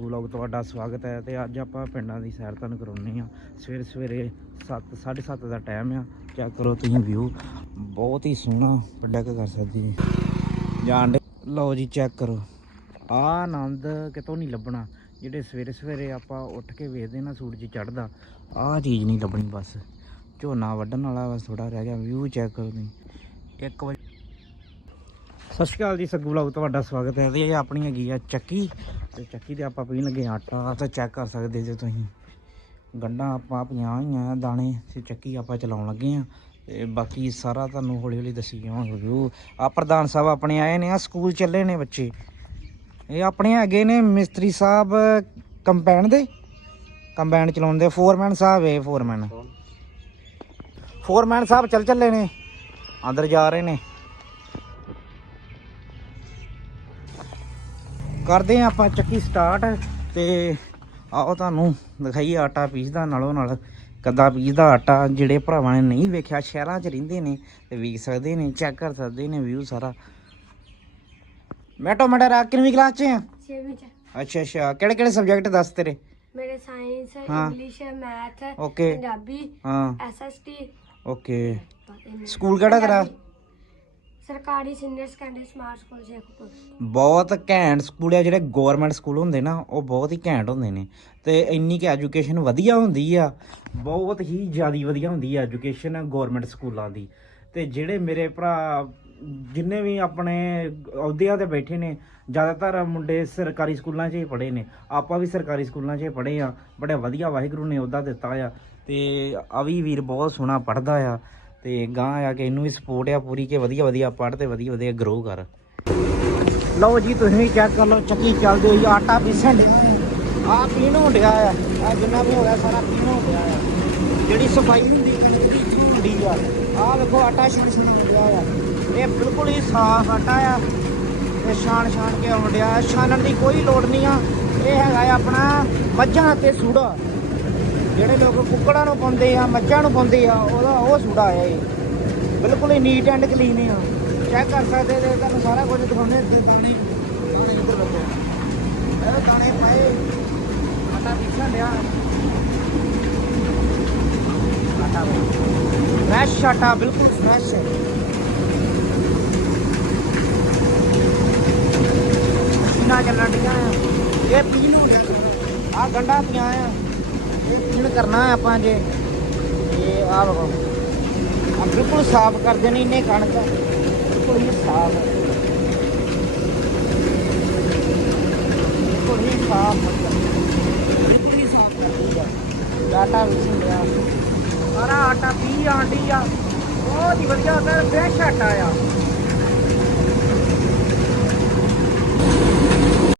Vlog ਤੁਹਾਡਾ ਸਵਾਗਤ ਹੈ ਤੇ ਅੱਜ ਆਪਾਂ ਪਿੰਡਾਂ ਦੀ ਸੈਰ ਤੁਹਾਨੂੰ ਕਰਾਉਣੀ ਆ। ਸਵੇਰੇ ਸਵੇਰੇ 7 7:30 ਦਾ ਟਾਈਮ ਆ। ਚੈੱਕ ਕਰੋ ਤੁਸੀਂ ਵਿਊ ਬਹੁਤ ਹੀ ਸੋਹਣਾ ਵੱਡਾ ਕਰ ਸਕਦੇ ਜਾਣ ਦੇ ਲਓ ਜੀ ਚੈੱਕ ਕਰੋ। ਆ ਆਨੰਦ ਕਿਤੋਂ ਨਹੀਂ ਲੱਭਣਾ। ਜਿਹੜੇ ਸਵੇਰੇ ਸਵੇਰੇ ਆਪਾਂ ਉੱਠ ਕੇ ਵੇਖਦੇ ਨਾ ਸੂਰਜ ਚੜ੍ਹਦਾ ਆਹ ਚੀਜ਼ ਨਹੀਂ ਲੱਭਣੀ ਬਸ। ਝੋਨਾ ਵੱਢਣ ਵਾਲਾ ਬਸ ਥੋੜਾ ਰਹਿ ਗਿਆ ਵਿਊ ਚੈੱਕ ਕਰੋ ਤੁਸੀਂ। ਇੱਕ ਵਜੇ ਸਤਿ ਸ਼੍ਰੀ ਅਕਾਲ ਜੀ, ਸੱਗੂ ਵਲੌਗ ਤੁਹਾਡਾ ਸਵਾਗਤ ਹੈ। ਤੇ ਇਹ ਆਪਣੀ ਹੈਗੀ ਆ ਚੱਕੀ ਤੇ ਚੱਕੀ ਤੇ ਆਪਾਂ ਪੀਣ ਲੱਗੇ ਆਟਾ ਤੇ ਚੈੱਕ ਕਰ ਸਕਦੇ ਜੇ ਤੁਸੀਂ। ਗੰਢਾਂ ਆਪਾਂ ਪਈਆਂ ਹੋਈਆਂ ਦਾਣੇ ਤੇ ਚੱਕੀ ਆਪਾਂ ਚਲਾਉਣ ਲੱਗੇ ਆ ਤੇ ਬਾਕੀ ਸਾਰਾ ਤੁਹਾਨੂੰ ਹੌਲੀ ਹੌਲੀ ਦੱਸੀ ਜਾਵਾਂਗੇ ਆ ਪ੍ਰਧਾਨ ਸਾਹਿਬ ਆਪਣੇ ਆਏ ਨੇ ਆ ਸਕੂਲ ਚੱਲੇ ਨੇ ਬੱਚੇ। ਇਹ ਆਪਣੇ ਹੈਗੇ ਨੇ ਮਿਸਤਰੀ ਸਾਹਿਬ ਕੰਪੈਨ ਦੇ। ਕੰਪੈਨ ਚਲਾਉਣ ਦੇ ਫੋਰਮੈਨ ਸਾਹਿਬ ਇਹ ਫੋਰਮੈਨ। ਫੋਰਮੈਨ ਸਾਹਿਬ ਚੱਲ ਚੱਲੇ ਨੇ ਅੰਦਰ ਜਾ ਰਹੇ ਨੇ। ਕਰਦੇ ਆ ਆਪਾਂ ਚੱਕੀ ਸਟਾਰਟ ਤੇ ਆਓ ਤੁਹਾਨੂੰ ਦਿਖਾਈਏ ਆਟਾ ਪੀਸਦਾ ਨਾਲੋਂ ਨਾਲ। ਕੱਦਾ ਪੀਸਦਾ ਆਟਾ? ਜਿਹੜੇ ਭਰਾਵਾਂ ਨੇ ਨਹੀਂ ਵੇਖਿਆ ਸ਼ਹਿਰਾਂ 'ਚ ਰਹਿੰਦੇ ਨੇ ਤੇ ਵੇਖ ਸਕਦੇ ਨੇ ਚੈੱਕ ਕਰ ਸਕਦੇ ਨੇ ਵਿਊ ਸਾਰਾ। ਮੈਟੋ ਮੜਾ ਰਾ ਕਿੰਨੀ ਕਲਾਸ 'ਚ ਆ? ਛੇਵੀਂ ਚ। ਅੱਛਾ ਅੱਛਾ। ਕਿਹੜੇ ਕਿਹੜੇ ਸਬਜੈਕਟ ਦੱਸ ਤੇਰੇ? ਮੇਰੇ ਸਾਇੰਸ ਹਾਂ। ਇੰਗਲਿਸ਼ ਮੈਥ ਓਕੇ ਪੰਜਾਬੀ ਹਾਂ। ਐਸਐਸਟੀ ਓਕੇ ਸਕੂਲ ਕਿਹੜਾ ਤੇਰਾ? ਸਰਕਾਰੀ senior secondary smart school Shekhpur ਬਹੁਤ ਘੈਂਟ ਸਕੂਲ ਆ, ਜਿਹੜੇ ਗਵਰਨਮੈਂਟ ਸਕੂਲ ਹੁੰਦੇ ਨਾ, ਉਹ ਬਹੁਤ ਹੀ ਘੈਂਟ ਹੁੰਦੇ ਨੇ। ਤੇ ਇੰਨੀ ਕਿ ਐਜੂਕੇਸ਼ਨ ਵਧੀਆ ਹੁੰਦੀ ਆ, ਬਹੁਤ ਹੀ ਜ਼ਿਆਦਾ ਵਧੀਆ ਹੁੰਦੀ ਆ ਐਜੂਕੇਸ਼ਨ ਗਵਰਨਮੈਂਟ ਸਕੂਲਾਂ ਦੀ। ਤੇ ਜਿਹੜੇ ਮੇਰੇ ਭਰਾ, ਜਿੰਨੇ ਵੀ ਆਪਣੇ ਅਹੁਦਿਆਂ ਤੇ ਬੈਠੇ ਨੇ, ਜ਼ਿਆਦਾਤਰ ਮੁੰਡੇ ਸਰਕਾਰੀ ਸਕੂਲਾਂ 'ਚ ਹੀ ਪੜ੍ਹੇ ਨੇ। ਆਪਾਂ ਵੀ ਸਰਕਾਰੀ ਸਕੂਲਾਂ 'ਚ ਹੀ ਪੜ੍ਹੇ ਆ। ਬੜਾ ਵਧੀਆ ਵਾਹਿਗੁਰੂ ਨੇ ਅਹੁਦਾ ਦਿੱਤਾ ਆ। ਤੇ ਅਵੀ ਵੀਰ ਬਹੁਤ ਸੋਹਣਾ ਪੜ੍ਹਦਾ ਆ। ਤੇ ਗਾਂ ਆ ਕੇ ਇਹਨੂੰ ਵੀ ਸਪੋਰਟ ਆ ਪੂਰੀ ਕਿ ਵਧੀਆ ਵਧੀਆ ਪੜ੍ਹ ਤੇ ਵਧੀਆ ਵਧੀਆ ਗਰੋ ਕਰ। ਲਓ ਜੀ, ਤੁਸੀਂ ਚੈੱਕ ਕਰ ਲਓ ਚੱਕੀ ਚੱਲਦੀ ਹੋਈ ਆਟਾ ਪੀਸਣ ਡਿਆ ਆ ਪੀਣ ਹੋ ਆ। ਆ ਜਿੰਨਾ ਵੀ ਹੋ ਸਾਰਾ ਪੀਣ ਹੋ ਆ। ਜਿਹੜੀ ਸਫ਼ਾਈ ਹੁੰਦੀ ਹੁੰਦੀ ਆ ਆ ਵੇਖੋ ਆਟਾ ਛਣ ਛਣ ਹੋ ਆ। ਇਹ ਬਿਲਕੁਲ ਹੀ ਸਾਫ਼ ਆਟਾ ਆ। ਤੇ ਛਾਣ ਛਾਣ ਕੇ ਆਉਣ ਡਿਆ। ਛਾਣਨ ਦੀ ਕੋਈ ਲੋੜ ਨਹੀਂ ਆ। ਇਹ ਹੈਗਾ ਆਪਣਾ ਮੱਝਾਂ ਤੇ ਸੂੜਾ। ਜਿਹੜੇ ਲੋਕ ਕੁੱਕੜਾਂ ਨੂੰ ਪਾਉਂਦੇ ਆ, ਮੱਝਾਂ ਨੂੰ ਪਾਉਂਦੇ ਆ, ਉਹਦਾ ਉਹ ਸੂੜਾ ਆਇਆ ਇਹ। ਬਿਲਕੁਲ ਹੀ ਨੀਟ ਐਂਡ ਕਲੀਨ ਆ। ਚੈੱਕ ਕਰ ਸਕਦੇ ਤੇ ਤੁਹਾਨੂੰ ਸਾਰਾ ਕੁਝ ਦਿਖਾਉਂਦੇ ਦਾਣੇ ਦਾਣੇ ਇੱਧਰ ਰੱਖੋ। ਇਹ ਦਾਣੇ ਪਾਏ, ਆਟਾ ਦਿਖਣ ਡਿਆ। ਆਟਾ ਫਰੈਸ਼ ਆਟਾ, ਬਿਲਕੁਲ ਫਰੈਸ਼ ਹੈ। ਮਸ਼ੀਨਾਂ ਚੱਲਣ ਡੀਆਂ ਇਹ ਪੀਣ ਹੋ ਗਿਆ ਆ ਗੰਡਾ ਪੀਆਂ ਆ। ਇਹ ਕਰਨਾ ਆਪਾਂ ਜੇ। ਇਹ ਆ ਲਗੋ ਆ ਬਿਲਕੁਲ ਸਾਫ਼ ਕਰ ਦੇਣੀ ਇਹਨੇ ਕਣਕ। ਬਿਲਕੁਲ ਹੀ ਸਾਫ਼। ਬਿਲਕੁਲ ਹੀ ਸਾਫ਼। ਬਿਲਕੁਲ ਹੀ ਸਾਫ਼ ਆਟਾ ਵਿੱਚ ਹੁੰਦਾ ਸਾਰਾ ਆਟਾ ਪੀ ਆਂਡੀ ਆ। ਬਹੁਤ ਹੀ ਵਧੀਆ ਹੁੰਦਾ ਫਰੈਸ਼ ਆਟਾ ਆ।